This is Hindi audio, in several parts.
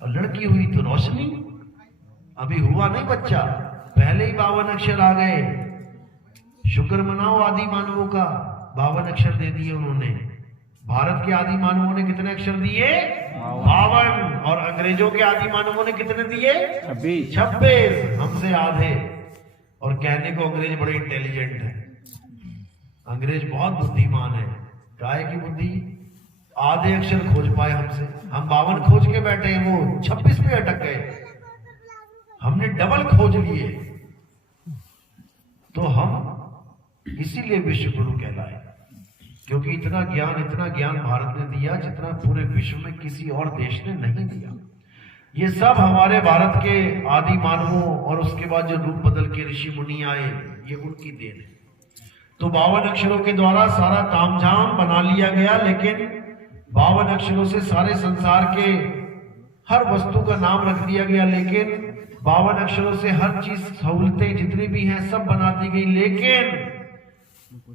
और लड़की हुई तो रोशनी। अभी हुआ नहीं बच्चा, पहले ही 52 अक्षर आ गए। शुक्र मनाओ आदि मानवों का, 52 अक्षर दे दिए उन्होंने। भारत के आदि मानवों ने कितने अक्षर दिए? 52। और अंग्रेजों के आदि मानवों ने कितने दिए? 26। हमसे आधे। और कहने को अंग्रेज बड़े इंटेलिजेंट है, अंग्रेज बहुत बुद्धिमान है। काहे की बुद्धि? आधे अक्षर खोज पाए हमसे, हम 52 खोज के बैठे हैं, वो 26 पे अटक गए। हमने डबल खोज लिए। तो हम इसीलिए विश्व गुरु कहलाए, क्योंकि इतना ज्ञान भारत ने दिया जितना पूरे विश्व में किसी और देश ने नहीं दिया। ये सब हमारे भारत के आदि मानवों और उसके बाद जो रूप बदल के ऋषि मुनि आए, ये उनकी देन है। तो 52 अक्षरों के द्वारा सारा तामझाम बना लिया गया, लेकिन 52 अक्षरों से सारे संसार के हर वस्तु का नाम रख दिया गया। लेकिन 52 अक्षरों से हर चीज, सहूलतें जितनी भी हैं सब बना दी गई। लेकिन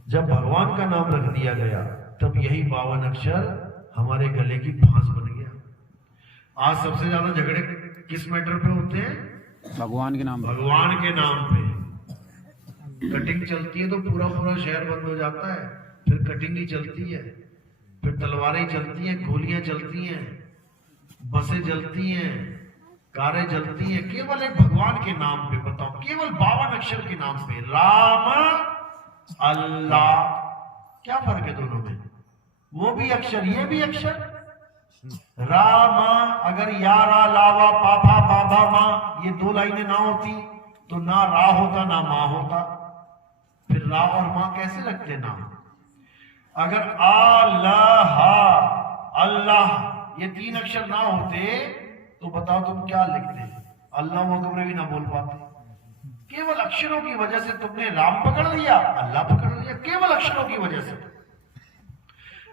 जब भगवान का नाम रख दिया गया, तब यही 52 अक्षर हमारे गले की फांस बन गया। आज सबसे ज्यादा झगड़े किस मैटर पे होते हैं? भगवान के नाम पे। भगवान के नाम पे कटिंग चलती है तो पूरा पूरा शहर बंद हो जाता है, फिर कटिंग ही चलती है, फिर तलवारें चलती हैं, गोलियां चलती हैं, बसें जलती हैं, कारें जलती हैं, केवल एक भगवान के नाम पे। बताओ, केवल 52 अक्षर के नाम पे। राम, अल्लाह, क्या फर्क है दोनों में? वो भी अक्षर, ये भी अक्षर। राम, अगर यारा लावा पापा बाबा माँ, ये 2 लाइनें ना होती तो ना रा होता ना माँ होता। फिर रा और माँ कैसे रखते नाम? अगर अल्लाह, अल्लाह, ये 3 अक्षर ना होते तो बताओ तुम क्या लिखते? अल्लाह अकबर भी ना बोल पाते। केवल अक्षरों की वजह से तुमने राम पकड़ लिया, अल्लाह पकड़ लिया, केवल अक्षरों की वजह से।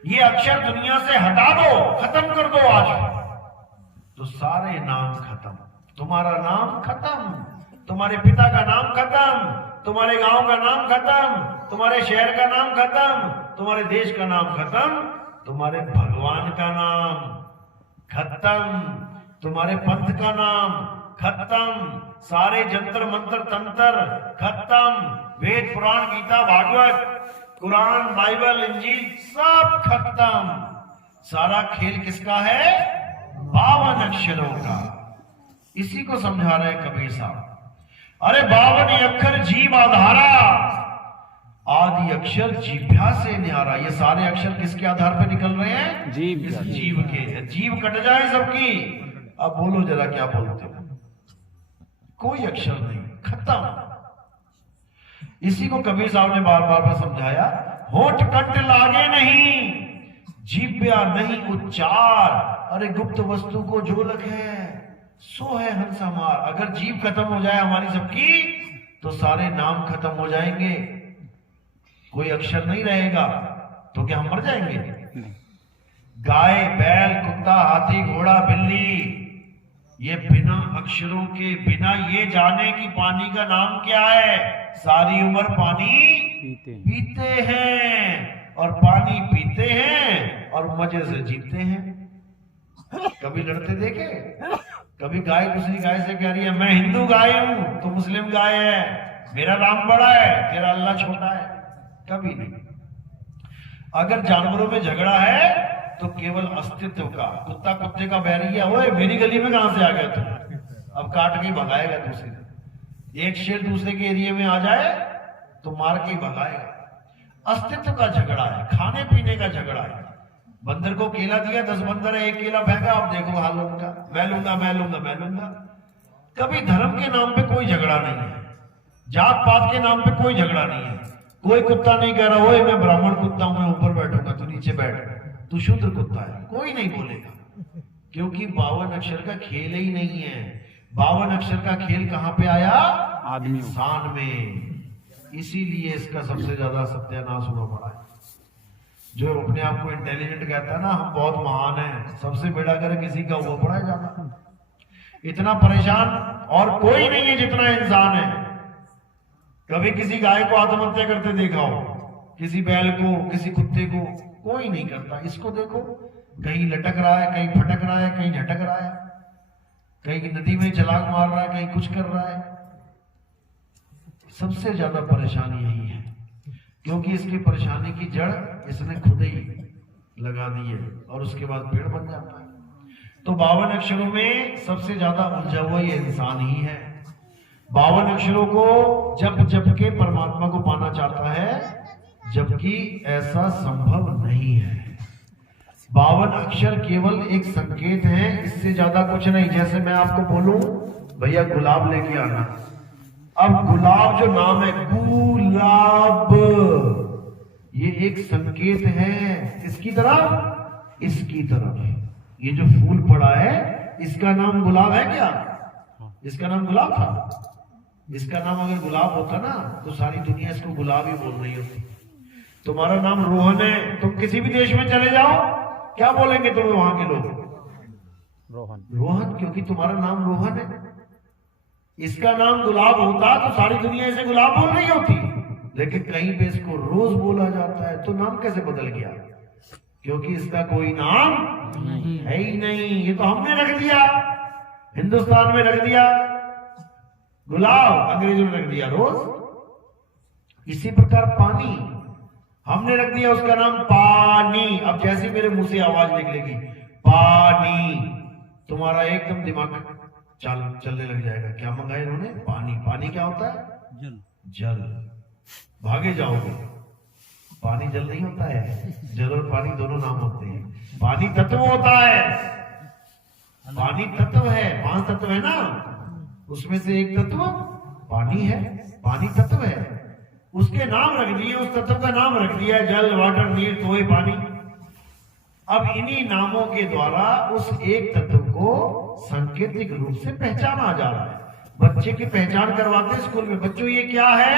ये अक्षर दुनिया से हटा दो, खत्म कर दो आज, तो सारे नाम खत्म। तुम्हारा नाम खत्म, तुम्हारे पिता का नाम खत्म, तुम्हारे गांव का नाम खत्म, तुम्हारे शहर का नाम खत्म, तुम्हारे देश का नाम खत्म, तुम्हारे भगवान का नाम खत्म, तुम्हारे पंथ का नाम खत्म, सारे जंतर मंत्र तंत्र खत्म, वेद पुराण गीता भागवत कुरान बाइबल इंजील सब खत्म। सारा खेल किसका है? 52 अक्षरों का। इसी को समझा रहे कबीर साहब। अरे 52 अक्षर जीव आधारा, आदि अक्षर जीभ्या से न्यारा। ये सारे अक्षर किसके आधार पर निकल रहे हैं? जीव। इस जीव के। जीव कट जाए सबकी। अब बोलो जरा क्या बोलते हो? कोई अक्षर नहीं, खत्म। इसी को कबीर साहब ने बार बार समझाया। होठ कंठ लागे नहीं, जीभ्या नहीं उच्चार। अरे गुप्त वस्तु को जो लगे सो है हंस हमार। अगर जीभ खत्म हो जाए हमारी सबकी, तो सारे नाम खत्म हो जाएंगे, कोई अक्षर नहीं रहेगा। तो क्या हम मर जाएंगे? गाय बैल कुत्ता हाथी घोड़ा बिल्ली, ये बिना अक्षरों के, बिना ये जाने कि पानी का नाम क्या है, सारी उम्र पानी पीते हैं और पानी पीते हैं और मजे से जीते हैं। कभी लड़ते देखे? कभी गाय दूसरी गाय से कह रही है मैं हिंदू गाय हूं, तो मुस्लिम गाय है, मेरा राम बड़ा है, तेरा अल्लाह छोटा है? कभी नहीं। अगर जानवरों में झगड़ा है तो केवल अस्तित्व का। कुत्ता कुत्ते का बैरी है, ओए मेरी गली में कहां से आ गए तुम, अब काट के ही भगाएगा दूसरे। एक शेर दूसरे के एरिया में आ जाए तो मार के ही भगाएगा। अस्तित्व का झगड़ा है, खाने पीने का झगड़ा है। बंदर को केला दिया, 10 बंदर है, एक केला फेंका, अब देखो हाल उनका, मैं लूंगा मैं लूंगा मैं लूंगा। कभी धर्म के नाम पे कोई झगड़ा नहीं है, जात पात के नाम पे कोई झगड़ा नहीं है। कोई कुत्ता नहीं कह रहा ओए मैं ब्राह्मण कुत्ता हूं, मैं ऊपर बैठूंगा तू नीचे बैठ, तू शुद्ध कुत्ता है, कोई नहीं बोलेगा। क्योंकि 52 अक्षर का खेल ही नहीं है। 52 अक्षर का खेल कहां पे आया? आदमी इंसान में। इसीलिए इसका सबसे ज्यादा सत्यानाश हुआ पड़ा है। जो अपने आप को इंटेलिजेंट कहता है ना, हम बहुत महान हैं, सबसे बेड़ा करे किसी का हुआ पड़ा है ज्यादा। इतना परेशान और कोई नहीं है जितना इंसान है। कभी किसी गाय को आत्महत्या करते देखा हो? किसी बैल को, किसी कुत्ते को? कोई नहीं करता। इसको देखो, कहीं लटक रहा है, कहीं फटक रहा है, कहीं झटक रहा है। कहीं नदी में छलांग मार रहा है, कहीं कुछ कर रहा है। सबसे ज्यादा परेशानी यही है, क्योंकि इसकी परेशानी की जड़ इसने खुद ही लगा दी है और उसके बाद पेड़ बन जाता है। तो 52 अक्षरों में सबसे ज्यादा उलझा हुआ ये इंसान ही है। 52 अक्षरों को जप के परमात्मा को पाना चाहता है, जबकि ऐसा संभव नहीं है। 52 अक्षर केवल एक संकेत है, इससे ज्यादा कुछ नहीं। जैसे मैं आपको बोलूं भैया गुलाब लेके आना, अब गुलाब जो नाम है गुलाब, ये एक संकेत है किसकी तरफ? इसकी तरफ। ये जो फूल पड़ा है इसका नाम गुलाब है क्या? इसका नाम गुलाब था? इसका नाम अगर गुलाब होता ना तो सारी दुनिया इसको गुलाब ही बोल रही होती। तुम्हारा नाम रोहन है, तुम किसी भी देश में चले जाओ, क्या बोलेंगे तुम्हें वहां के लोग? रोहन। रोहन, क्योंकि तुम्हारा नाम रोहन है। इसका नाम गुलाब होता तो सारी दुनिया इसे गुलाब बोल रही होती, लेकिन कहीं पे इसको रोज बोला जाता है। तो नाम कैसे बदल गया? क्योंकि इसका कोई नाम है ही नहीं। ये तो हमने रख दिया, हिंदुस्तान में रख दिया गुलाब, अंग्रेजों ने रख दिया रोज। इसी प्रकार पानी हमने रख दिया उसका नाम पानी। अब जैसे मेरे मुंह से आवाज निकलेगी पानी, तुम्हारा एकदम दिमाग चलने लग जाएगा। क्या मंगाया इन्होंने? पानी। पानी क्या होता है? जल। जल। भागे जाओगे। पानी जल नहीं होता है, जल और पानी दोनों नाम होते हैं। पानी तत्व होता है, पानी तत्व है, 5 तत्व है ना, उसमें से एक तत्व पानी है। पानी तत्व है, उसके नाम रख दिए, उस तत्व का नाम रख दिया जल, वाटर, नीर, तोय, पानी। अब इन्हीं नामों के द्वारा उस एक तत्व को सांकेतिक रूप से पहचाना जा रहा है। बच्चे की पहचान करवाते हैं स्कूल में, बच्चों ये क्या है?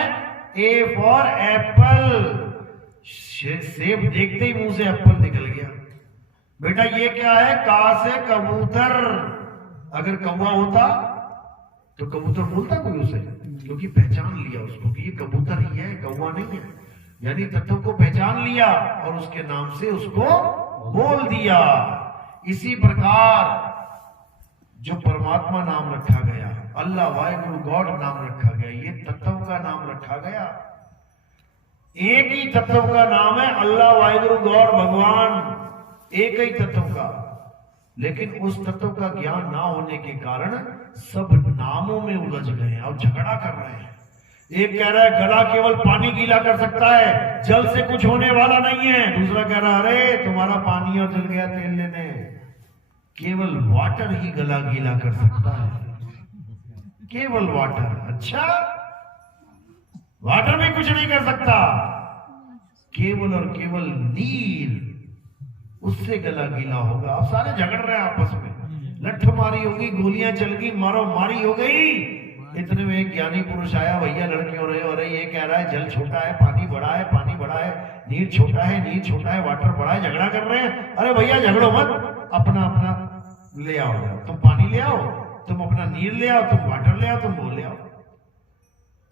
A for Apple. सेब देखते ही मुंह से एप्पल निकल गया। बेटा ये क्या है? का से कबूतर। अगर कौवा होता तो कबूतर बोलता कोई उसे? क्योंकि पहचान लिया उसको कि ये कबूतर ही है, कौवा नहीं है। यानी तत्व को पहचान लिया और उसके नाम से उसको बोल दिया। इसी प्रकार जो परमात्मा नाम रखा गया, अल्लाह वाहिगुरु गॉड नाम रखा गया, ये तत्व का नाम रखा गया। एक ही तत्व का नाम है अल्लाह वाहिगुरु गॉड, भगवान, एक ही तत्व का। लेकिन उस तत्व का ज्ञान ना होने के कारण सब नामों में उलझ गए और झगड़ा कर रहे हैं। एक कह रहा है गला केवल पानी गीला कर सकता है, जल से कुछ होने वाला नहीं है। दूसरा कह रहा है अरे तुम्हारा पानी और जल गया तेल लेने, केवल वाटर ही गला गीला कर सकता है, केवल वाटर। अच्छा, वाटर में कुछ नहीं कर सकता, केवल और केवल नीर, उससे गला गीला होगा। अब सारे झगड़ रहे हैं आपस में, लठ मारी होगी, गोलियां चल गई, मारो मारी हो गई। इतने में एक ज्ञानी पुरुष आया, भैया लड़के हो रहे हो, अरे ये कह रहा है जल छोटा है, पानी बड़ा है, पानी बड़ा है, नीर छोटा है, नीर छोटा है, वाटर बड़ा है, झगड़ा कर रहे हैं। अरे भैया झगड़ो मत, अपना अपना ले आओ, तुम पानी ले आओ, तुम अपना नीर ले आओ, तुम वाटर ले आओ, तुम वो ले आओ।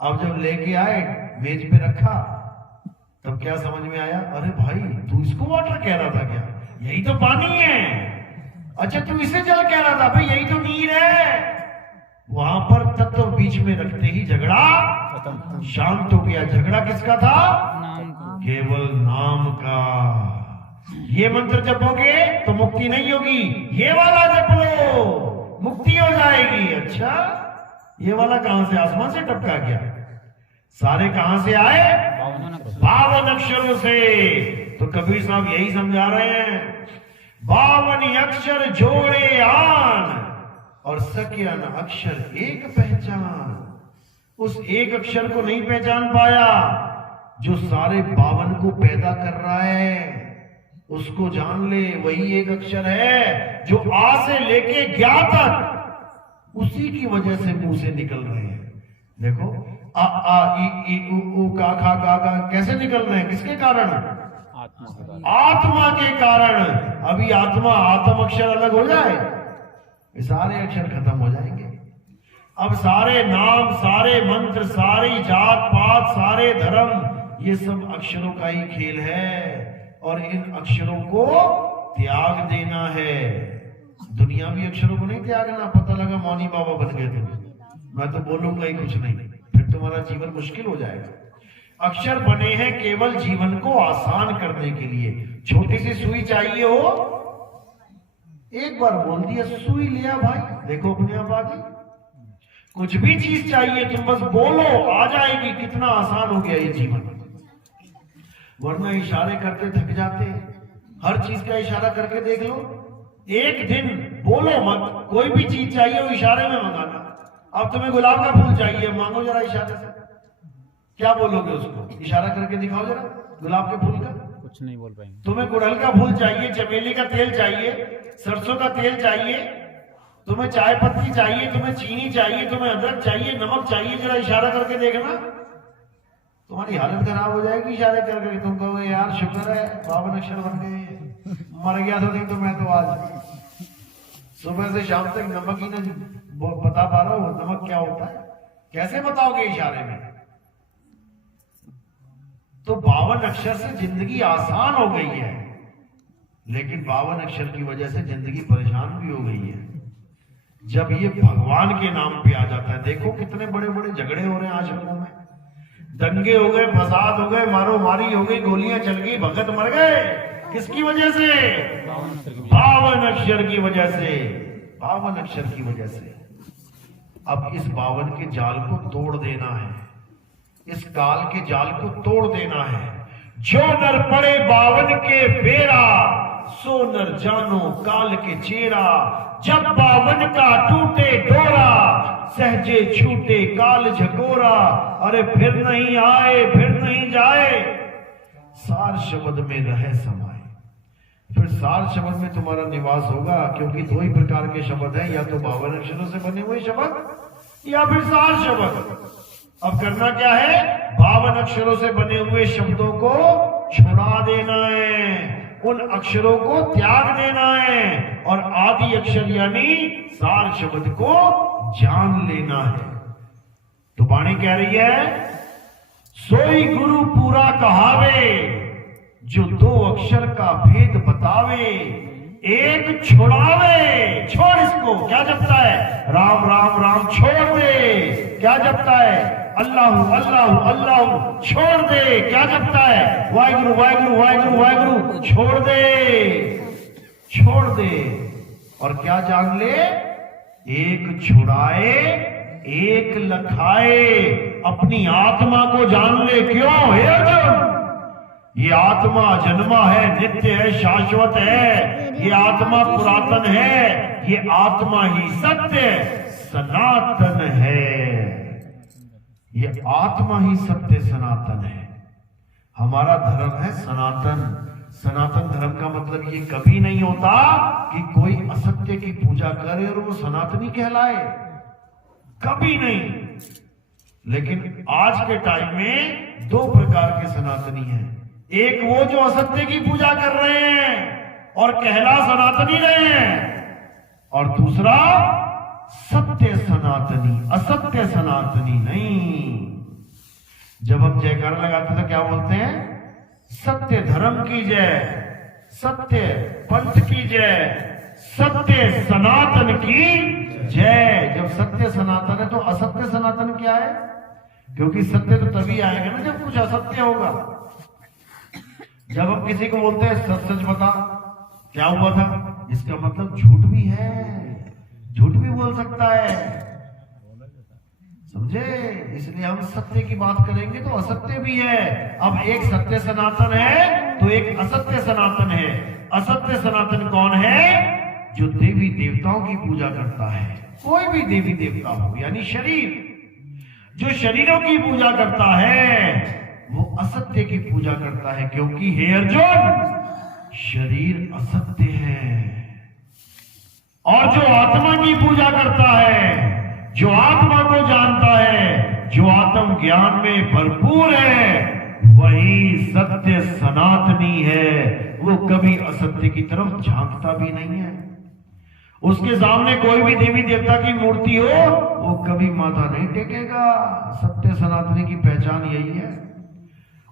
अब जब लेके आए मेज पे रखा, तब क्या समझ में आया? अरे भाई तू इसको वाटर कह रहा था क्या? यही तो पानी है। अच्छा तू इसे जल कह रहा था, भाई यही तो नीर है। वहां पर तत्व बीच में रखते ही झगड़ा शांत हो गया। झगड़ा किसका था? केवल नाम का। ये मंत्र जपोगे तो मुक्ति नहीं होगी, ये वाला जप लो मुक्ति हो जाएगी। अच्छा, ये वाला कहां से? आसमान से टपका गया? सारे कहां से आए? 52 अक्षरों से। तो कबीर साहब यही समझा रहे हैं, 52 अक्षर जोड़े आन और सकियन अक्षर एक पहचान। उस एक अक्षर को नहीं पहचान पाया जो सारे 52 को पैदा कर रहा है, उसको जान ले। वही एक अक्षर है जो आ से लेके ज्ञा तक उसी की वजह से मुंह से निकल रहे हैं। देखो आ आ ई उ का खा गा कैसे निकल रहे हैं? किसके कारण? आत्मा के कारण। अभी आत्मा आत्म अक्षर अलग हो जाए, सारे अक्षर खत्म हो जाएंगे। अब सारे नाम, सारे मंत्र, सारी जात पात, सारे धर्म, ये सब अक्षरों का ही खेल है और इन अक्षरों को त्याग देना है। दुनियावी अक्षरों को नहीं त्यागना। पता लगा मौनी बाबा बन गए तो मैं तो बोलूंगा ही कुछ नहीं, फिर तुम्हारा जीवन मुश्किल हो जाएगा। अक्षर बने हैं केवल जीवन को आसान करने के लिए। छोटी सी सुई चाहिए हो, एक बार बोल दिया सुई लिया भाई, देखो अपने आप आ गई। कुछ भी चीज चाहिए तुम बस बोलो, आ जाएगी। कितना आसान हो गया ये जीवन। वरना इशारे करते थक जाते हैं। हर चीज का इशारा करके देख लो। एक दिन बोलो मत, कोई भी चीज चाहिए वो इशारे में मंगाना। अब तुम्हें गुलाब का फूल चाहिए, मांगो जरा इशारे से। क्या बोलोगे उसको? इशारा करके दिखाओ जरा गुलाब के फूल का। कुछ नहीं बोल पाएंगे। तुम्हें गुड़हल का फूल चाहिए, चमेली का तेल चाहिए, सरसों का तेल चाहिए, तुम्हें चाय पत्ती चाहिए, तुम्हें चीनी चाहिए, तुम्हें अदरक चाहिए, नमक चाहिए, जरा इशारा करके देखना। तुम्हारी हालत खराब हो जाएगी इशारे करके। तुम कहोगे यार शुक्र है 52 अक्षर बन गए, मर गया तो नहीं तो मैं तो आज सुबह से शाम तक नमक ही ना बता पा रहा हूं नमक क्या होता है। कैसे बताओगे इशारे में? तो 52 अक्षर से जिंदगी आसान हो गई है, लेकिन 52 अक्षर की वजह से जिंदगी परेशान भी हो गई है। जब ये भगवान के नाम पे आ जाता है, देखो कितने बड़े बड़े झगड़े हो रहे हैं आश्रमों में, दंगे हो गए, फसाद हो गए, मारो मारी हो गई, गोलियां चल गई, भगत मर गए। किसकी वजह से? 52 अक्षर की वजह से। 52 अक्षर की वजह से। अब इस 52 के जाल को तोड़ देना है, इस काल के जाल को तोड़ देना है। जो नर पड़े 52 के बेरा, सो नर जानो काल के चेरा। जब 52 का टूटे डोरा, सहजे छूटे काल झकोरा। अरे फिर नहीं आए फिर नहीं जाए, सार शब्द में रहे समाए। फिर सार शब्द में तुम्हारा निवास होगा, क्योंकि दो ही प्रकार के शब्द हैं, या तो 52 अक्षरों से बने हुए शब्द या फिर सार शब्द। अब करना क्या है? 52 अक्षरों से बने हुए शब्दों को छुड़ा देना है, उन अक्षरों को त्याग देना है और आदि अक्षर यानी सार शब्द को जान लेना है। तो वाणी कह रही है, सोई गुरु पूरा कहावे, जो 2 अक्षर का भेद बतावे। एक छुड़ावे, छोड़ इसको, क्या जपता है? राम राम राम, छोड़ दे, क्या जपता है? अल्लाह अल्लाह अल्लाह, छोड़ दे, क्या जपता है? वाहिगुरु वाहिगुरु वाहिगुरु वाहिगुरु, छोड़ दे, छोड़ दे। और क्या जान ले? एक छुड़ाए एक लखाए। अपनी आत्मा को जान ले। क्यों? हे अर्जुन, ये आत्मा जन्मा है, नित्य है, शाश्वत है। ये आत्मा पुरातन है, ये आत्मा ही सत्य सनातन है। ये आत्मा ही सत्य सनातन है। हमारा धर्म है सनातन। सनातन धर्म का मतलब ये कभी नहीं होता कि कोई असत्य की पूजा करे और वो सनातनी कहलाए, कभी नहीं। लेकिन आज के टाइम में 2 प्रकार के सनातनी हैं। एक वो जो असत्य की पूजा कर रहे हैं और कहला सनातनी रहे हैं, और दूसरा सत्य सनातनी, असत्य सनातनी नहीं। जब हम जयकारा लगाते तो क्या बोलते हैं? सत्य धर्म की जय, सत्य पंथ की जय, सत्य सनातन की जय। जब सत्य सनातन है तो असत्य सनातन क्या है? क्योंकि सत्य तो तभी आएगा ना जब कुछ असत्य होगा। जब हम किसी को बोलते हैं सच सच बता क्या हुआ था, इसका मतलब झूठ भी है, झूठ भी बोल सकता है, समझे? इसलिए हम सत्य की बात करेंगे तो असत्य भी है। अब एक सत्य सनातन है तो एक असत्य सनातन है। असत्य सनातन कौन है? जो देवी देवताओं की पूजा करता है। कोई भी देवी देवता हो, यानी शरीर, जो शरीरों की पूजा करता है वो असत्य की पूजा करता है। क्योंकि हे अर्जुन, शरीर असत्य है। और जो आत्मा की पूजा करता है, जो आत्मा को जानता है, जो आत्म ज्ञान में भरपूर है, वही सत्य सनातनी है। वो कभी असत्य की तरफ झांकता भी नहीं है। उसके सामने कोई भी देवी देवता की मूर्ति हो, वो कभी माथा नहीं टेकेगा। सत्य सनातनी की पहचान यही है।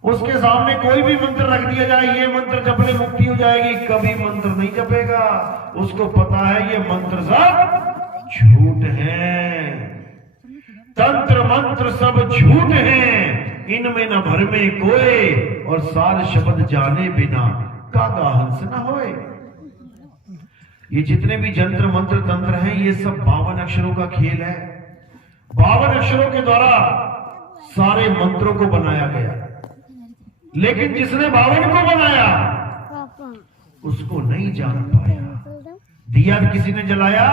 उसके सामने कोई भी मंत्र रख दिया जाए, ये मंत्र जपले मुक्ति हो जाएगी, कभी मंत्र नहीं जपेगा। उसको पता है ये मंत्र सब झूठ है, तंत्र मंत्र सब झूठ है, इनमें न भर में कोई, और सार शब्द जाने बिना कागा हंस न होए। ये जितने भी जंत्र मंत्र तंत्र हैं, ये सब 52 अक्षरों का खेल है। 52 अक्षरों के द्वारा सारे मंत्रों को बनाया गया, लेकिन जिसने 52 को बनाया उसको नहीं जान पाया। दिया किसी ने जलाया,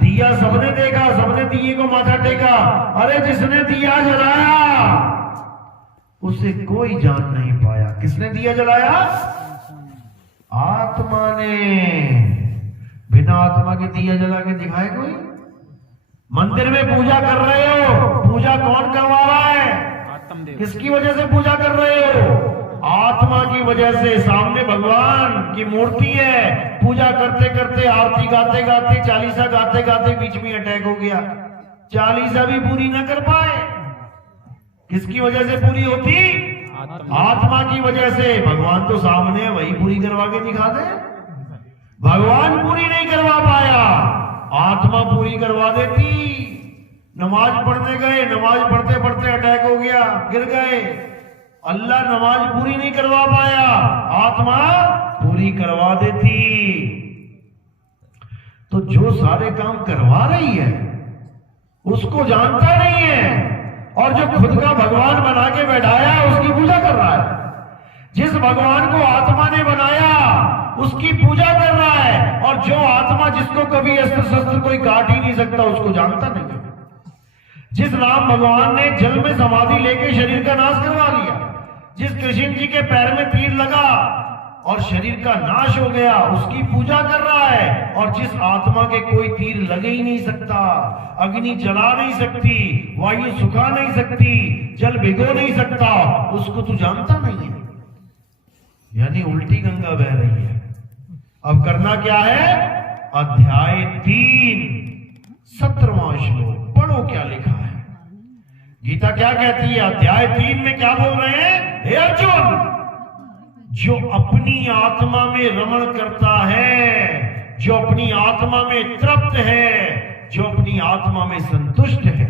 दिया सबने देखा, सबने दिए को माथा टेका, अरे जिसने दिया जलाया उसे कोई जान नहीं पाया। किसने दिया जलाया? आत्मा ने। बिना आत्मा के दिया जला के दिखाए कोई? मंदिर में पूजा कर रहे हो, पूजा कौन करवा रहा है? किसकी वजह से पूजा कर रहे हो? आत्मा की वजह से। सामने भगवान की मूर्ति है, पूजा करते करते, आरती गाते गाते, चालीसा गाते गाते बीच में अटैक हो गया, चालीसा भी पूरी न कर पाए। किसकी वजह से पूरी होती? आत्मा की वजह से। भगवान तो सामने है, वही पूरी करवा के दिखा दे। भगवान पूरी नहीं करवा पाया, आत्मा पूरी करवा देती। नमाज पढ़ने गए, नमाज पढ़ते पढ़ते अटैक हो गया, गिर गए। अल्लाह नमाज पूरी नहीं करवा पाया, आत्मा पूरी करवा देती। तो जो सारे काम करवा रही है उसको जानता नहीं है, और जो खुद का भगवान बना के बैठाया उसकी पूजा कर रहा है। जिस भगवान को आत्मा ने बनाया उसकी पूजा कर रहा है, और जो आत्मा जिसको कभी अस्त्र शस्त्र कोई काट ही नहीं सकता उसको जानता नहीं है। जिस राम भगवान ने जल में समाधि लेके शरीर का नाश करवा लिया, जिस कृष्ण जी के पैर में तीर लगा और शरीर का नाश हो गया, उसकी पूजा कर रहा है। और जिस आत्मा के कोई तीर लगे ही नहीं सकता, अग्नि जला नहीं सकती, वायु सुखा नहीं सकती, जल भिगो नहीं सकता, उसको तू जानता नहीं है। यानी उल्टी गंगा बह रही है। अब करना क्या है? अध्याय 3 17वां श्लोक पढ़ो, क्या लिखा है। गीता क्या कहती है? अध्याय 3 में क्या बोल रहे हैं? हे अर्जुन, जो अपनी आत्मा में रमण करता है, जो अपनी आत्मा में तृप्त है, जो अपनी आत्मा में संतुष्ट है,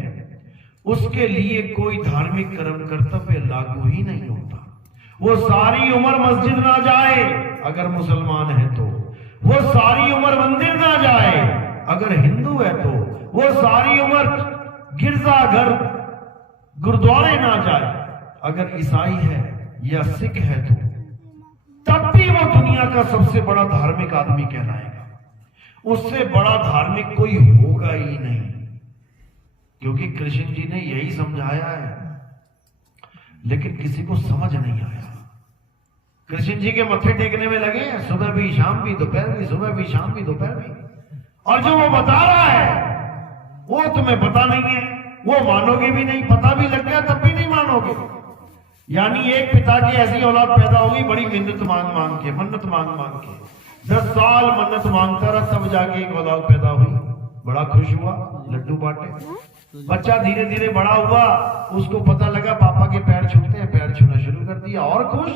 उसके लिए कोई धार्मिक कर्म कर्तव्य लागू ही नहीं होता। वो सारी उम्र मस्जिद ना जाए अगर मुसलमान है तो, वो सारी उम्र मंदिर ना जाए अगर हिंदू है तो, वो सारी उम्र गिरजाघर गुरुद्वारे ना जाए अगर ईसाई है या सिख है तो, तब भी वो दुनिया का सबसे बड़ा धार्मिक आदमी कहलाएगा। उससे बड़ा धार्मिक कोई होगा ही नहीं, क्योंकि कृष्ण जी ने यही समझाया है, लेकिन किसी को समझ नहीं आया। कृष्ण जी के मत्थे टेकने में लगे हैं, सुबह भी शाम भी दोपहर भी, सुबह भी शाम भी दोपहर भी, और जो वो बता रहा है वो तुम्हें पता नहीं है, वो मानोगे भी नहीं, पता भी लग गया तब भी नहीं मानोगे। यानी एक पिता की ऐसी औलाद पैदा होगी, बड़ी मिन्नत मांग मांग के, मन्नत मांग मांग के, 10 साल मन्नत मांगता रहा, तब जाके एक औलाद पैदा हुई। बड़ा खुश हुआ, लड्डू बांटे। बच्चा धीरे धीरे बड़ा हुआ, उसको पता लगा पापा के पैर छूते हैं, पैर छूना शुरू कर दिया, और खुश,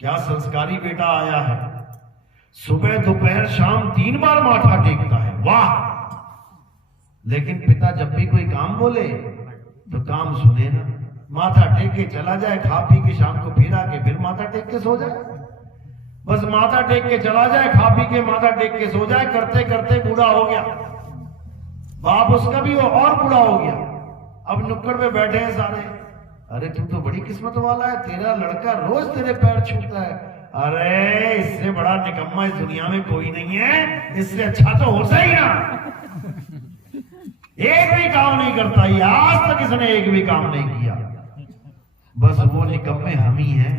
क्या संस्कारी बेटा आया है। सुबह दोपहर शाम 3 बार माथा टेकता है, वाह। लेकिन पिता जब भी कोई काम बोले तो काम सुने ना, माथा टेक के चला जाए, खा पी के शाम को फिर आके फिर माथा टेक के सो जाए। बस माथा टेक के चला जाए, खा पी के माथा टेक के सो जाए, करते करते बूढ़ा हो गया। बाप उसका भी वो और बूढ़ा हो गया। अब नुक्कड़ पे बैठे हैं सारे, अरे तू तो बड़ी किस्मत वाला है, तेरा लड़का रोज तेरे पैर छूता है। अरे इससे बड़ा निकम्मा इस दुनिया में कोई नहीं है, इससे अच्छा तो होता ही ना। एक भी काम नहीं करता, ये आज तक इसने एक भी काम नहीं किया। बस वो निकम्मे हम ही हैं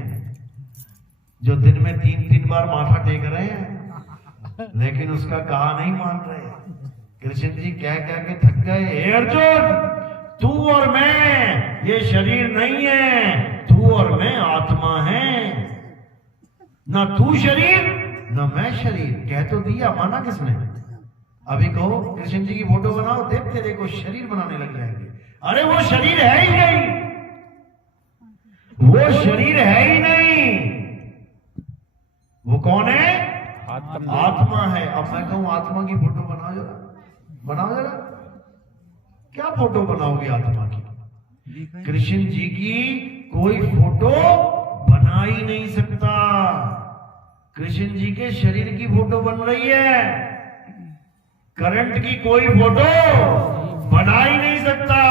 जो दिन में 3-3 बार माथा टेक रहे हैं, लेकिन उसका कहा नहीं मान रहे। कृष्ण जी कह कह के थक गए, हे अर्जुन, तू और मैं ये शरीर नहीं है, तू और मैं आत्मा है। ना तू शरीर ना मैं शरीर, कह तो दिया, माना किसने? अभी कहो कृष्ण जी की फोटो बनाओ, देख तेरे को शरीर बनाने लग जाएंगे। अरे वो शरीर है ही नहीं, वो शरीर है ही नहीं। वो कौन है? आत्मा है। अब मैं कहूं आत्मा की फोटो बनाओ जरा, बनाओ जरा। क्या फोटो बनाओगे आत्मा की? कृष्ण जी की कोई फोटो बना ही नहीं सकता। कृष्ण जी के शरीर की फोटो बन रही है, करंट की कोई फोटो बना ही नहीं सकता।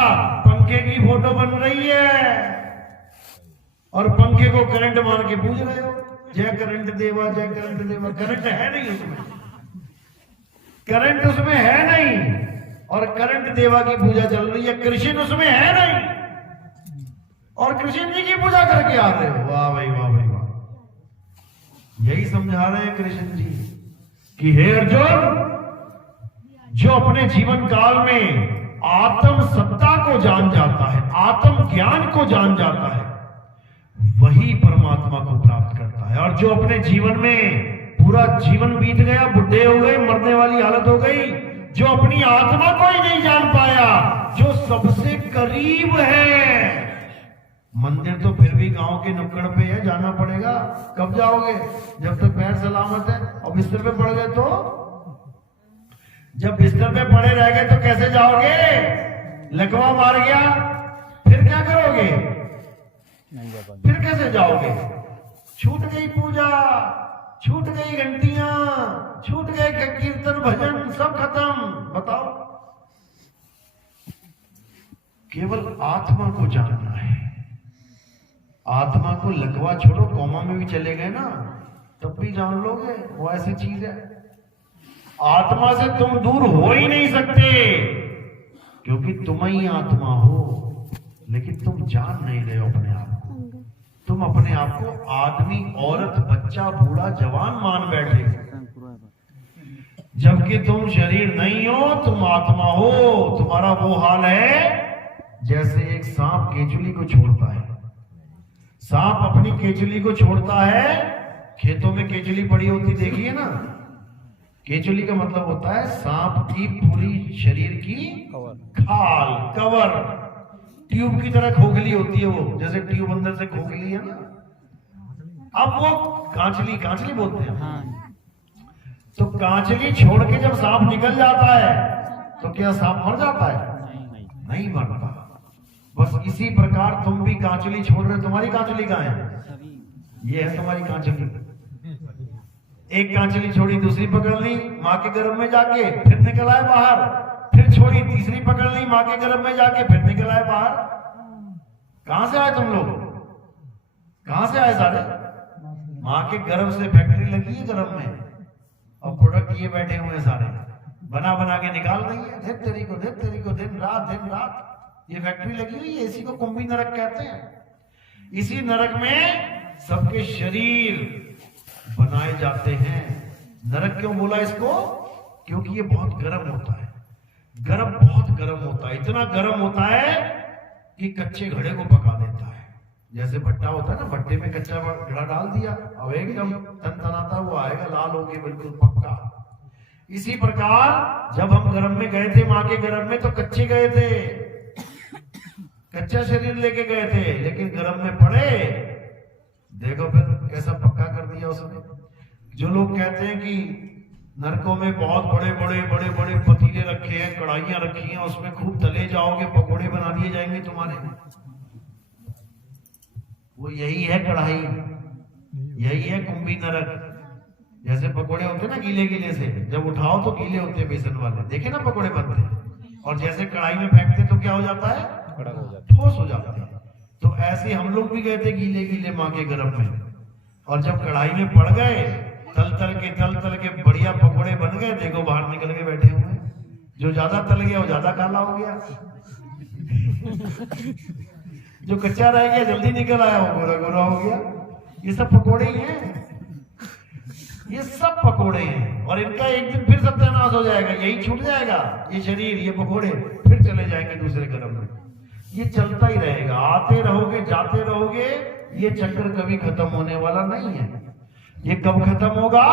पंखे की फोटो बन रही है और पंखे को करंट मान के पूज रहे हो, जय करंट देवा, जय करंट देवा। करंट है नहीं उसमें, करंट उसमें है नहीं और करंट देवा की पूजा चल रही है। कृष्ण उसमें है नहीं और कृष्ण जी की पूजा करके आ रहे हो। वाह भाई वाह भाई वाह। यही समझा रहे हैं कृष्ण जी कि हे अर्जुन, जो अपने जीवन काल में आत्म सत्ता को जान जाता है, आत्म ज्ञान को जान जाता है, वही परमात्मा को प्राप्त करता है। और जो अपने जीवन में पूरा जीवन बीत गया, बुढ़े हो गए, मरने वाली हालत हो गई, जो अपनी आत्मा को ही नहीं जान पाया, जो सबसे करीब है। मंदिर तो फिर भी गांव के नुक्कड़ पे है, जाना पड़ेगा। कब जाओगे? जब तक पैर सलामत है। और बिस्तर पे पड़ गए तो? जब बिस्तर पे पड़े रह गए तो कैसे जाओगे? लकवा मार गया, फिर क्या करोगे? फिर कैसे जाओगे? छूट गई पूजा, छूट गई घंटियां, छूट गए कीर्तन भजन, सब खत्म। बताओ, केवल आत्मा को जानना है। आत्मा को लकवा छोड़ो, कोमा में भी चले गए ना तब भी जान लोगे, वो ऐसी चीज है। आत्मा से तुम दूर हो ही नहीं सकते, क्योंकि तुम ही आत्मा हो, लेकिन तुम जान नहीं रहे हो अपने आप को। तुम अपने आप को आदमी, औरत, बच्चा, बूढ़ा, जवान मान बैठे, जबकि तुम शरीर नहीं हो, तुम आत्मा हो। तुम्हारा वो हाल है जैसे एक सांप केचुली को छोड़ता है। सांप अपनी केचुली को छोड़ता है, खेतों में केचुली पड़ी होती देखी है ना। केचुली का मतलब होता है सांप की पूरी शरीर की खाल, कवर, ट्यूब की तरह खोखली होती है वो, जैसे ट्यूब अंदर से खोखली है ना। अब वो कांचली, कांचली बोलते हैं। तो कांचली छोड़ के जब सांप निकल जाता है तो क्या सांप मर जाता है? नहीं मरता। बस इसी प्रकार तुम भी कांचली छोड़ रहे हो। तुम्हारी कांचली कहाँ है? ये है तुम्हारी कांचली। एक कांचली छोड़ी, दूसरी पकड़ ली माँ के गर्भ में जाके, फिर निकल आए बाहर। फिर छोड़ी, तीसरी पकड़ ली माँ के गर्भ में जाके, फिर निकल आए बाहर। कहां से आए तुम लोग? कहां से आए सारे? माँ के गर्भ से फैक्ट्री लगी है गर्भ में, और प्रोडक्ट ये बैठे हुए सारे बना बना के निकाल रही है। दिन तेरी को, दिन तेरी को, दिन रात ये फैक्ट्री लगी हुई है। इसी को कुंभी नरक कहते हैं। इसी नरक में सबके शरीर बनाए जाते हैं। नरक क्यों बोला इसको? क्योंकि ये बहुत गर्म होता है। गर्म, बहुत गर्म होता है। इतना गर्म होता है कि कच्चे घड़े को पका देता है। जैसे भट्टा होता है ना, भट्टे में कच्चा घड़ा डाल दिया, अब एकदम तनतनाता हुआ आएगा, लाल होके बिल्कुल पक्का। इसी प्रकार जब हम गर्भ में गए थे माँ के गर्भ में, तो कच्चे गए थे, कच्चा शरीर लेके गए थे, लेकिन गर्भ में पड़े, देखो फिर कैसा पक्का कर दिया उसने। जो लोग कहते हैं कि नरकों में बहुत बड़े बड़े बड़े बड़े पतीले रखे हैं, कढ़ाइयां रखी हैं, उसमें खूब तले जाओगे, पकोड़े बना दिए जाएंगे तुम्हारे, वो यही है कढ़ाई, यही है कुंभी नरक। जैसे पकोड़े होते हैं ना गीले गीले से, जब उठाओ तो गीले होते हैं बेसन वाले, देखे ना पकोड़े बनते हैं, और जैसे कढ़ाई में फेंकते तो क्या हो जाता है? ठोस हो जाते हैं। तो ऐसे हम लोग भी गए थे गीले गीले माँ के गर्भ में, और जब कढ़ाई में पड़ गए, तल तल के बढ़िया पकोड़े बन गए, देखो बाहर निकल के बैठे हुए। जो ज्यादा तल गया वो ज्यादा काला हो गया, जो कच्चा रह गया जल्दी निकल आया वो गोरा गोरा हो गया। ये सब पकोड़े ही हैं, ये सब पकोड़े हैं, और इनका एक दिन फिर सत्यानाश हो जाएगा, यही छूट जाएगा, ये शरीर, ये पकोड़े, फिर चले जाएंगे दूसरे कर्म में। ये चलता ही रहेगा, आते रहोगे जाते रहोगे, ये चक्र कभी खत्म होने वाला नहीं है। ये कब खत्म होगा?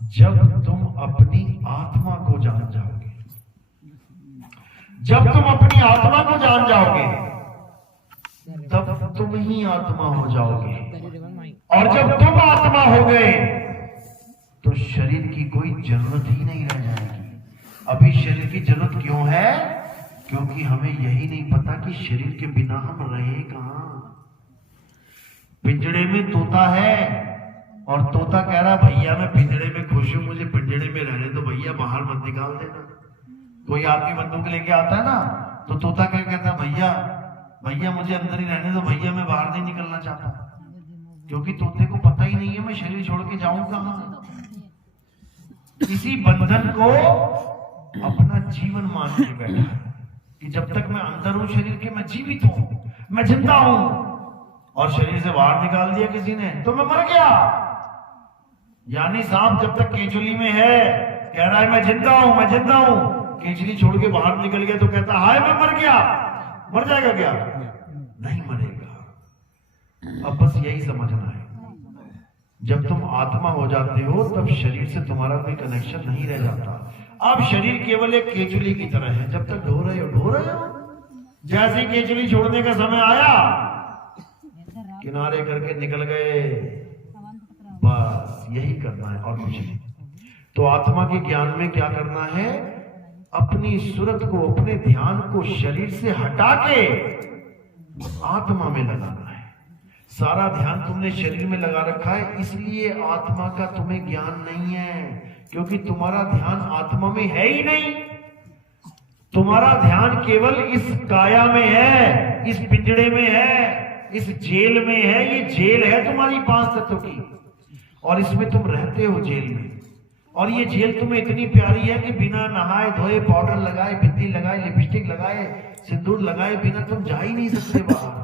जब तुम अपनी आत्मा को जान जाओगे। जब तुम अपनी आत्मा को जान जाओगे तब तुम तुम ही आत्मा हो जाओगे। और जब तुम आत्मा हो गए तो शरीर की कोई जरूरत ही नहीं रह जाएगी। अभी शरीर की जरूरत क्यों है? क्योंकि हमें यही नहीं पता कि शरीर के बिना हम रहे कहां। पिंजड़े में तोता है और तोता कह रहा भैया मैं पिंजड़े में खुश हूं, मुझे पिंजड़े में रहने तो भैया बाहर मत निकाल देना। कोई आदमी बंदूक लेके आता है ना तो तोता क्या कहता है, भैया भैया मुझे अंदर ही रहने दो भैया, मैं बाहर नहीं निकलना चाहता। क्योंकि तोते को पता ही नहीं है मैं शरीर छोड़ के जाऊं कहां। इसी बंधन को अपना जीवन मान के बैठा है कि जब तक मैं अंदर हूं शरीर के, मैं जीवित हूं, मैं जिंदा हूं। और शरीर से बाहर निकाल दिया किसी ने तो मैं मर गया। यानी सांप जब तक केचुली में है कह रहा है मैं जिंदा हूं, मैं जिंदा हूं। केचुली छोड़ के बाहर निकल गया तो कहता हाय मैं मर गया। मर जाएगा क्या? नहीं मरेगा। अब बस यही समझना है, जब तुम आत्मा हो जाते हो तब शरीर से तुम्हारा कोई कनेक्शन नहीं रह जाता। अब शरीर केवल एक केचुली की तरह है, जब तक ढो रहे हो। जैसे ही केचुली छोड़ने का समय आया किनारे करके निकल गए। बस यही करना है और कुछ नहीं। तो आत्मा के ज्ञान में क्या करना है? अपनी सूरत को, अपने ध्यान को शरीर से हटा के आत्मा में लगाना है। सारा ध्यान तुमने शरीर में लगा रखा है, इसलिए आत्मा का तुम्हें ज्ञान नहीं है, क्योंकि तुम्हारा ध्यान आत्मा में है ही नहीं। तुम्हारा ध्यान केवल इस काया में है, इस पिंजड़े में है, इस जेल में है। ये जेल है तुम्हारी 5 तत्व की और इसमें तुम रहते हो जेल में। और ये जेल तुम्हें इतनी प्यारी है कि बिना नहाए धोए, पाउडर लगाए, बिंदी लगाए, लिपस्टिक लगाए, सिंदूर लगाए बिना तुम जा ही नहीं सकते बाहर।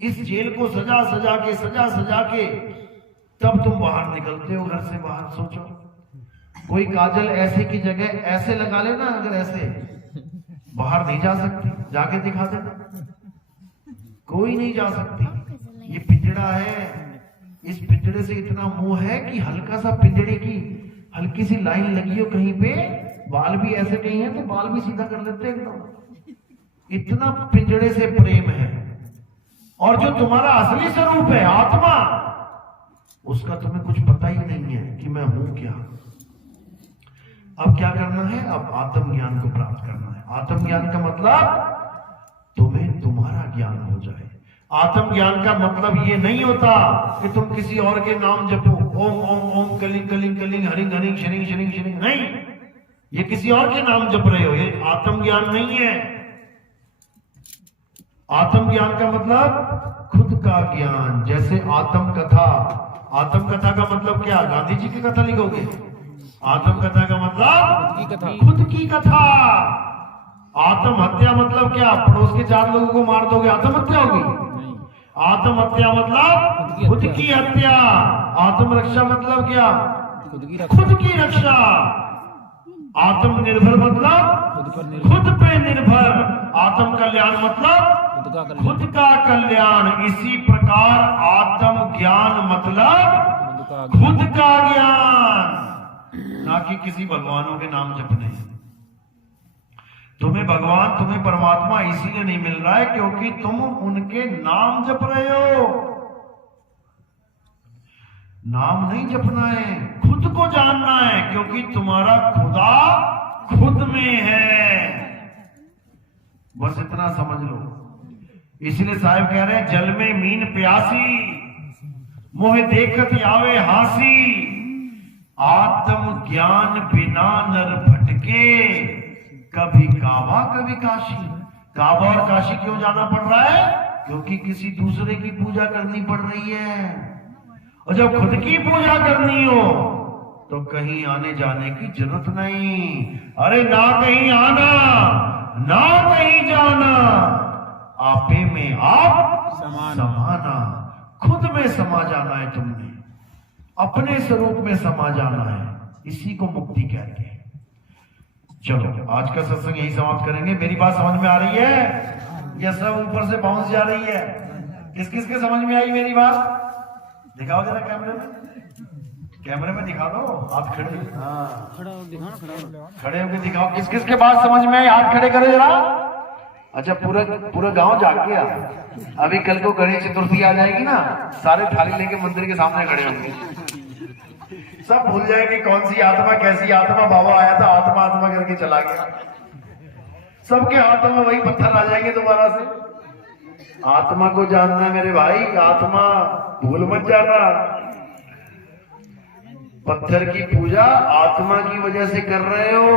इस जेल को सजा सजा के तब तुम बाहर निकलते हो घर से बाहर। सोचो कोई काजल ऐसे की जगह ऐसे लगा लेना, अगर ऐसे बाहर नहीं जा सकती, जाके दिखा देना, कोई नहीं जा सकती। ये पिंजड़ा है, इस पिंजड़े से इतना मोह है कि हल्का सा पिंजड़े की हल्की सी लाइन लगी हो कहीं पे, बाल भी ऐसे कहीं है तो बाल भी सीधा कर लेते एकदम। इतना पिंजड़े से प्रेम है। और जो तुम्हारा असली स्वरूप है आत्मा, उसका तुम्हें कुछ पता ही नहीं है कि मैं हूं क्या। अब क्या करना है? अब आत्म ज्ञान को प्राप्त करना है। आत्म ज्ञान का मतलब तुम्हें तुम्हारा ज्ञान हो जाए। आत्म ज्ञान का मतलब ये नहीं होता कि तुम किसी और के नाम जपो, Om Om Om Kalinga Kalinga Kalinga hurrying hurrying sharing sharing sharing. नहीं, ये किसी और के नाम जप रहे हो, ये आत्म ज्ञान नहीं है। आत्म ज्ञान का मतलब खुद का ज्ञान। जैसे आत्म कथा, आत्म कथा का मतलब क्या? गांधी जी की कथा लिखोगे? आत्म कथा का मतलब खुद की कथा। आत्महत्या मतलब क्या? पड़ोस के 4 लोगों को मार दोगे, आत्महत्या होगी? आत्महत्या मतलब खुद की हत्या। आत्मरक्षा मतलब क्या? खुद की रक्षा। आत्मनिर्भर मतलब खुद पे निर्भर। आत्म कल्याण मतलब खुद का कल्याण। इसी प्रकार आत्म ज्ञान मतलब खुद का ज्ञान, ना कि किसी भगवानों के नाम जपने। तुम्हें भगवान, तुम्हें परमात्मा इसीलिए नहीं मिल रहा है क्योंकि तुम उनके नाम जप रहे हो। नाम नहीं जपना है, खुद को जानना है, क्योंकि तुम्हारा खुदा खुद में है। बस इतना समझ लो। इसलिए साहब कह रहे हैं जल में मीन प्यासी, मोह देखत आवे हासी। आत्म ज्ञान बिना नर भटके, कभी काबा कभी काशी। काबा और काशी क्यों जाना पड़ रहा है? क्योंकि किसी दूसरे की पूजा करनी पड़ रही है। और जब खुद की पूजा करनी हो तो कहीं आने जाने की जरूरत नहीं। अरे ना कहीं आना ना कहीं जाना, आपे में आप समाना। खुद में समा जाना है तुमने, अपने स्वरूप में समा जाना है। इसी को मुक्ति कहते हैं। चलो आज का सत्संग यही समाप्त करेंगे। मेरी बात समझ में आ रही है या सब ऊपर से बाउंस जा रही है? किस किस के समझ में आई मेरी बात? दिखाओ जरा कैमरे में, कैमरे में दिखा दो। हाथ खड़े, हाँ खड़े होके दिखाओ। किस किस के बात समझ में आई? हाथ खड़े करो जरा। अच्छा, पूरा पूरा गांव जाग गया। अभी कल को गणेश चतुर्थी आ जाएगी ना, सारे थाली लेके मंदिर के सामने खड़े होंगे, सब भूल जाएंगे कौन सी आत्मा कैसी आत्मा, बाबा आया था आत्मा आत्मा करके चला गया। सबके हाथों में वही पत्थर आ जाएंगे दोबारा से। आत्मा को जानना मेरे भाई, आत्मा भूल मत जाना। पत्थर की पूजा आत्मा की वजह से कर रहे हो।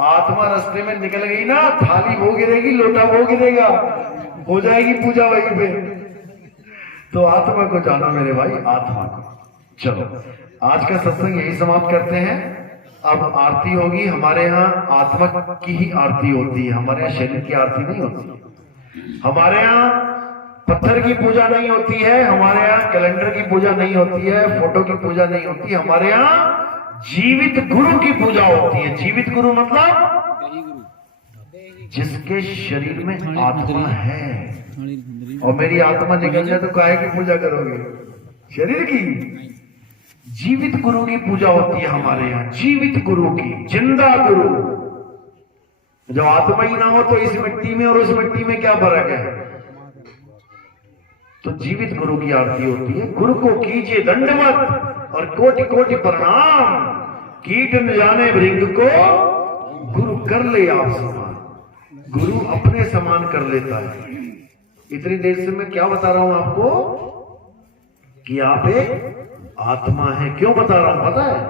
आत्मा रास्ते में निकल गई ना, थाली वो गिरेगी, लोटा वो गिरेगा, हो जाएगी पूजा वहीं पे। तो आत्मा को जानो मेरे भाई, आत्मा को। चलो, आज का सत्संग यही समाप्त करते हैं। अब आरती होगी। हमारे यहाँ आत्मा की ही आरती होती है, हमारे यहाँ शरीर की आरती नहीं होती। हमारे यहाँ पत्थर की पूजा नहीं होती है, हमारे यहाँ कैलेंडर की पूजा नहीं होती है, फोटो की पूजा नहीं होती है। हमारे यहाँ जीवित गुरु की पूजा होती है। जीवित गुरु मतलब जिसके शरीर में आत्मा है। और मेरी आत्मा निकल जाए तो काहे की पूजा करोगे? शरीर की। जीवित गुरु की पूजा होती है हमारे यहाँ, जीवित गुरु की, जिंदा गुरु। जब आत्मा ही ना हो तो इस मिट्टी में और उस मिट्टी में क्या फर्क है? तो जीवित गुरु की आरती होती है। गुरु को कीजिए दंडवत और कोटि कोटि प्रणाम, कीट न जाने भृंग को गुरु कर ले आप समान। गुरु अपने समान कर लेता है। इतनी देर से मैं क्या बता रहा हूं आपको कि आप एक आत्मा है। क्यों बता रहा हूं पता है?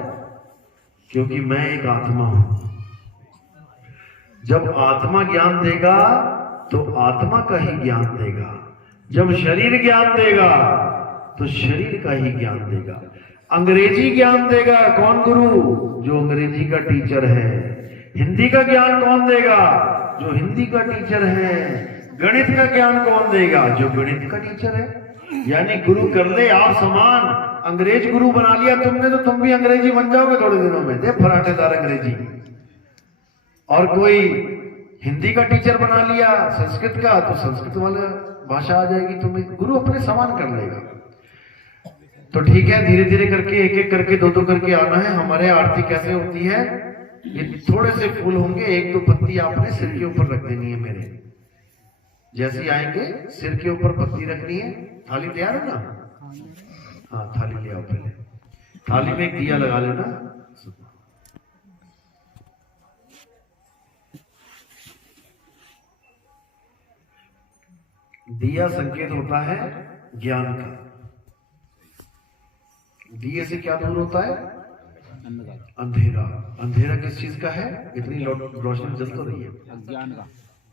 क्योंकि मैं एक आत्मा हूं। जब आत्मा ज्ञान देगा तो आत्मा का ही ज्ञान देगा। जब शरीर ज्ञान देगा तो शरीर का ही ज्ञान देगा। अंग्रेजी ज्ञान देगा कौन? गुरु, जो अंग्रेजी का टीचर है। हिंदी का ज्ञान कौन देगा? जो हिंदी का टीचर है। गणित का ज्ञान कौन देगा? जो गणित का टीचर है। यानी गुरु कर ले आप समान। अंग्रेज गुरु बना लिया तुमने तो तुम भी अंग्रेजी बन जाओगे थोड़े दिनों में। दे फराटेदार अंग्रेजी। और कोई हिंदी का टीचर बना लिया संस्कृत का, तो संस्कृत वाला भाषा आ जाएगी तुम्हें। गुरु अपने समान कर लेगा। तो ठीक है, धीरे धीरे करके एक एक करके दो दो करके आना है। हमारे आरती कैसे होती है? ये थोड़े से फूल होंगे, एक दो पत्ती आपने सिर के ऊपर रख देनी है। मेरे जैसे आएंगे सिर के ऊपर पत्ती रखनी है। थाली तैयार है ना? हाँ, थाली ले आओ। पहले थाली में एक दिया लगा लेना। दिया संकेत होता है ज्ञान का। दिए से क्या दूर होता है? अंधेरा। अंधेरा किस चीज का है? इतनी रोशनी जल तो रही है। अज्ञान का।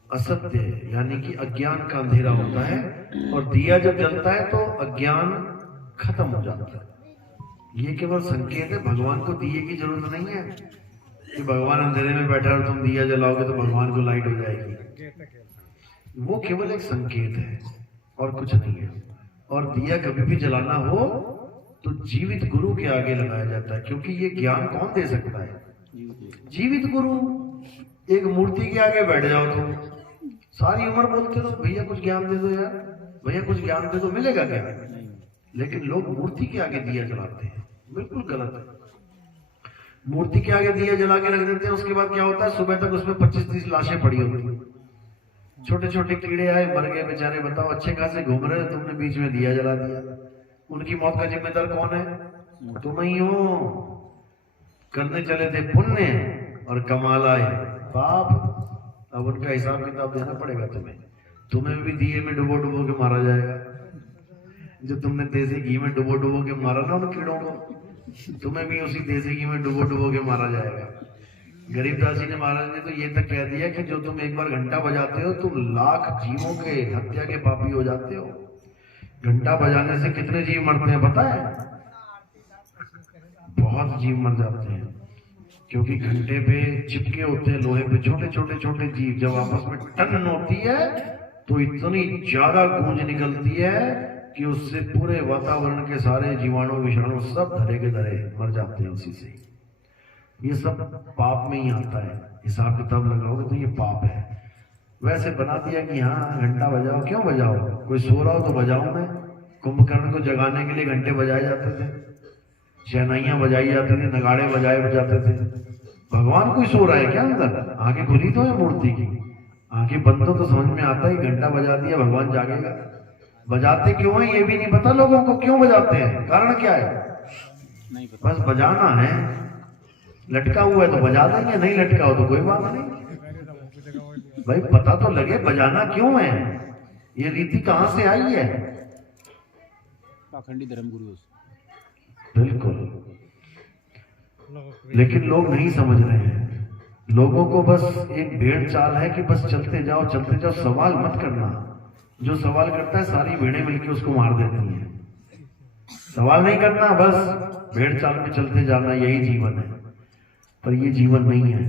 असत्य यानी कि अज्ञान का अंधेरा होता है। और दिया जब जलता है तो अज्ञान खत्म हो जाता है। ये केवल संकेत है। भगवान को दिए की जरूरत नहीं है कि भगवान अंधेरे में बैठा और तुम दिया जलाओगे तो भगवान को लाइट हो जाएगी। वो केवल एक संकेत है और कुछ नहीं है। और दिया कभी भी जलाना हो तो जीवित गुरु के आगे लगाया जाता है, क्योंकि ये ज्ञान कौन दे सकता है? जीवित गुरु। एक मूर्ति के आगे बैठ जाओ तुम, सारी उम्र बोलते हो भैया कुछ ज्ञान दे दो यार, भैया कुछ ज्ञान दे दो, मिलेगा क्या? लेकिन लोग मूर्ति के आगे दिया जलाते हैं। बिल्कुल गलत है। मूर्ति के आगे दिया जला के रख देते हैं, उसके बाद क्या होता है? सुबह तक उसमें 25-30 लाशें पड़ी होती हैं। छोटे छोटे कीड़े आए, मर गए बेचारे। बताओ, अच्छे खासे घूम रहे, तुमने बीच में दिया जला दिया। उनकी मौत का जिम्मेदार कौन है? तुम ही हो। करने चले थे पुण्य और कमाल आए पाप। अब उनका हिसाब किताब देना पड़ेगा तुम्हें। तुम्हें भी दिए में डुबो डुबो के मारा जाएगा। जो तुमने देसी घी में डुबो डुबो के मारा ना उन कीड़ों को, तुम्हें भी उसी देसी घी में डुबो डुबो के मारा जाएगा। गरीबदास जी ने महाराज ने तो ये तक कह दिया कि जो तुम एक बार घंटा बजाते हो तुम लाख जीवों के हत्या के पापी हो जाते हो। घंटा बजाने से कितने जीव मरते हैं पता है? बहुत जीव मर जाते हैं, क्योंकि घंटे पे चिपके होते हैं लोहे पे छोटे छोटे छोटे जीव। जब आपस में टन होती है तो इतनी ज्यादा गूंज निकलती है कि उससे पूरे वातावरण के सारे जीवाणु विषाणु सब धरे के धरे मर जाते हैं उसी से। ये सब पाप में ही आता है। हिसाब किताब लगाओगे तो ये पाप है। वैसे बना दिया कि हाँ घंटा बजाओ। क्यों बजाओ? कोई सो रहा हो तो बजाऊं मैं। कुंभकर्ण को जगाने के लिए घंटे बजाए जाते थे, शहनाइयां बजाई जाती थी, नगाड़े बजाए जाते थे। भगवान कोई सो रहा है क्या अंदर? आंखें खुली तो है मूर्ति की, आंखें बंद तो समझ में आता है, घंटा बजा दिया भगवान जागेगा। बजाते क्यों है ये भी नहीं पता लोगों को, क्यों बजाते हैं, कारण क्या है? नहीं पता। बस बजाना है। लटका हुआ है तो बजा देंगे, नहीं लटका हो तो कोई बात नहीं। भाई पता तो लगे बजाना क्यों है, ये रीति कहां से आई है। पाखंडी धर्मगुरु। बिल्कुल, लेकिन लोग नहीं समझ रहे हैं। लोगों को बस एक भेड़ चाल है कि बस चलते जाओ चलते जाओ, सवाल मत करना। जो सवाल करता है सारी भेड़ें मिलकर उसको मार देती हैं। सवाल नहीं करना, बस भेड़ चाल में चलते जाना, यही जीवन है। पर ये जीवन नहीं है।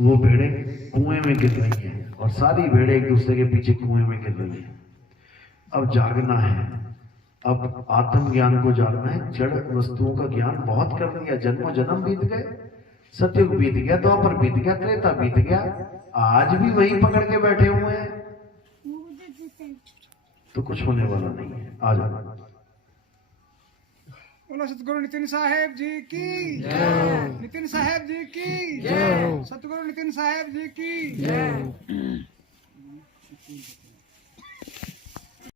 वो भेड़ें कुएं में गिर रही हैं और सारी भेड़ें एक दूसरे के पीछे कुएं में गिर रही हैं। अब जागना है, अब आत्म ज्ञान को जानना है। जड़ वस्तुओं का ज्ञान बहुत कर लिया, जन्मों जन्म बीत गए, सतयुग बीत गया, द्वापर बीत गया, त्रेता बीत गया, आज भी वही पकड़ के बैठे हुए हैं, तो कुछ होने वाला नहीं है। आ जाओ। बोलो सतगुरु नितिन साहेब जी की जय, नितिन साहेब जी की जय, सतगुरु नितिन साहेब जी की जय।